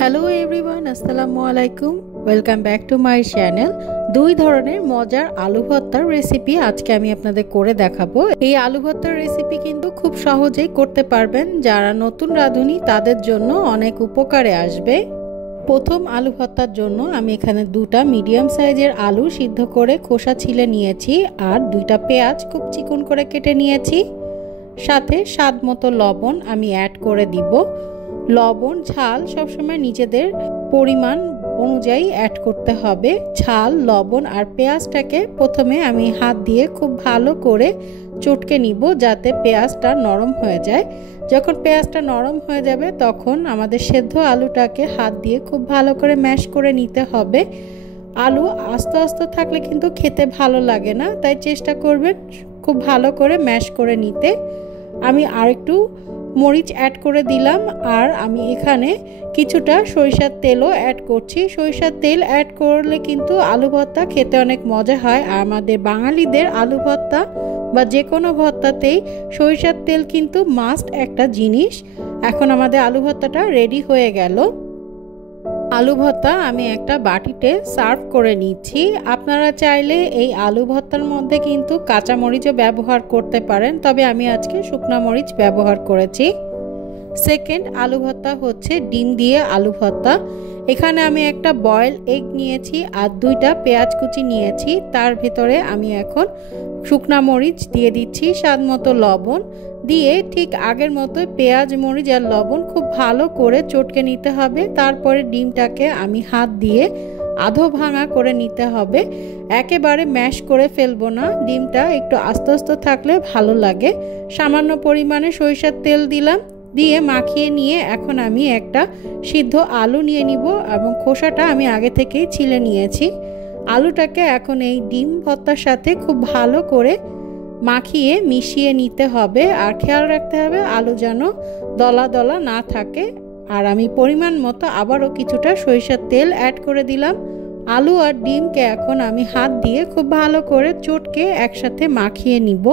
Hello everyone, আসসালামু আলাইকুম। Welcome back to my channel. দুই ধরনের মজার আলু ভর্তার রেসিপি আজকে আমি আপনাদের করে দেখাবো। এই আলু ভর্তার রেসিপি কিন্তু খুব সহজেই করতে পারবেন। যারা নতুন রাঁধুনি তাদের জন্য অনেক উপকারে আসবে। প্রথম আলু ভর্তার জন্য আমি এখানে দুটা মিডিয়াম সাইজের আলু সিদ্ধ করে খোসা ছিলে নিয়েছি, আর দুইটা পেঁয়াজ খুব চিকন করে কেটে নিয়েছি। সাথে স্বাদ মতো লবণ আমি অ্যাড করে দিব। লবণ ঝাল সবসময় নিজেদের পরিমাণ অনুযায়ী অ্যাড করতে হবে। ঝাল, লবণ আর পেঁয়াজটাকে প্রথমে আমি হাত দিয়ে খুব ভালো করে চটকে নিব, যাতে পেঁয়াজটা নরম হয়ে যায়। যখন পেঁয়াজটা নরম হয়ে যাবে তখন আমাদের সেদ্ধ আলুটাকে হাত দিয়ে খুব ভালো করে ম্যাশ করে নিতে হবে। আলু আস্তে আস্তে থাকলে কিন্তু খেতে ভালো লাগে না, তাই চেষ্টা করবেন খুব ভালো করে ম্যাশ করে নিতে। আমি আরেকটু মরিচ অ্যাড করে দিলাম, আর আমি এখানে কিছুটা সরিষার তেলও অ্যাড করছি। সরিষার তেল অ্যাড করলে কিন্তু আলু ভর্তা খেতে অনেক মজা হয়। আর আমাদের বাঙালিদের আলু ভর্তা বা যে কোনো ভর্তাতেই সরিষার তেল কিন্তু মাস্ট একটা জিনিস। এখন আমাদের আলু ভর্তাটা রেডি হয়ে গেল। আলু ভর্তা আমি একটা বাটিতে সার্ভ করে নিচ্ছি। আপনারা চাইলে এই আলু ভর্তার মধ্যে কিন্তু কাঁচা মরিচও ব্যবহার করতে পারেন, তবে আমি আজকে শুকনা মরিচ ব্যবহার করেছি। সেকেন্ড আলু ভর্তা হচ্ছে ডিম দিয়ে আলু ভর্তা। এখানে আমি একটা বয়েল এগ নিয়েছি আর দুইটা পেঁয়াজ কুচি নিয়েছি। তার ভিতরে আমি এখন শুকনা মরিচ দিয়ে দিচ্ছি, স্বাদ মতো লবণ দিয়ে ঠিক আগের মতো পেঁয়াজ, মরিচ আর লবণ খুব ভালো করে চটকে নিতে হবে। তারপরে ডিমটাকে আমি হাত দিয়ে আধো ভাঙা করে নিতে হবে, একেবারে ম্যাশ করে ফেলবো না। ডিমটা একটু আস্তে আস্তে থাকলে ভালো লাগে। সামান্য পরিমাণে সরিষার তেল দিলাম, দিয়ে মাখিয়ে নিয়ে এখন আমি একটা সিদ্ধ আলু নিয়ে নিব, এবং খোসাটা আমি আগে থেকেই ছিলে নিয়েছি। আলুটাকে এখন এই ডিম ভর্তার সাথে খুব ভালো করে মাখিয়ে মিশিয়ে নিতে হবে, আর খেয়াল রাখতে হবে আলু যেন দলা দলা না থাকে। আর আমি পরিমাণ মতো আবারও কিছুটা সরিষার তেল অ্যাড করে দিলাম। আলু আর ডিমকে এখন আমি হাত দিয়ে খুব ভালো করে চটকে একসাথে মাখিয়ে নিব।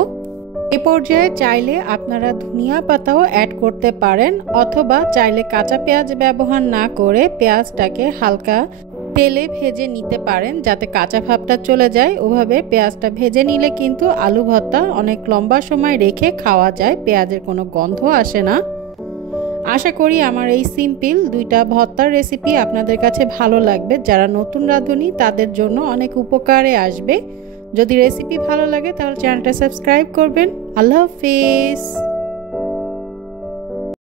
এ পর্যায়ে চাইলে আপনারা ধনিয়া পাতাও অ্যাড করতে পারেন, অথবা চাইলে কাঁচা পেঁয়াজ ব্যবহার না করে পেঁয়াজটাকে হালকা তেলে ভেজে নিতে পারেন, যাতে কাঁচা ভাবটা চলে যায়। ওভাবে পেঁয়াজটা ভেজে নিলে কিন্তু আলু ভর্তা অনেক লম্বা সময় রেখে খাওয়া যায়, পেঁয়াজের কোনো গন্ধ আসে না। আশা করি আমার এই সিম্পল দুইটা ভর্তার রেসিপি আপনাদের কাছে ভালো লাগবে। যারা নতুন রাঁধুনি তাদের জন্য অনেক উপকারে আসবে। যদি রেসিপি ভালো লাগে তাহলে চ্যানেলটা সাবস্ক্রাইব করবেন। আল্লাহ হাফেজ।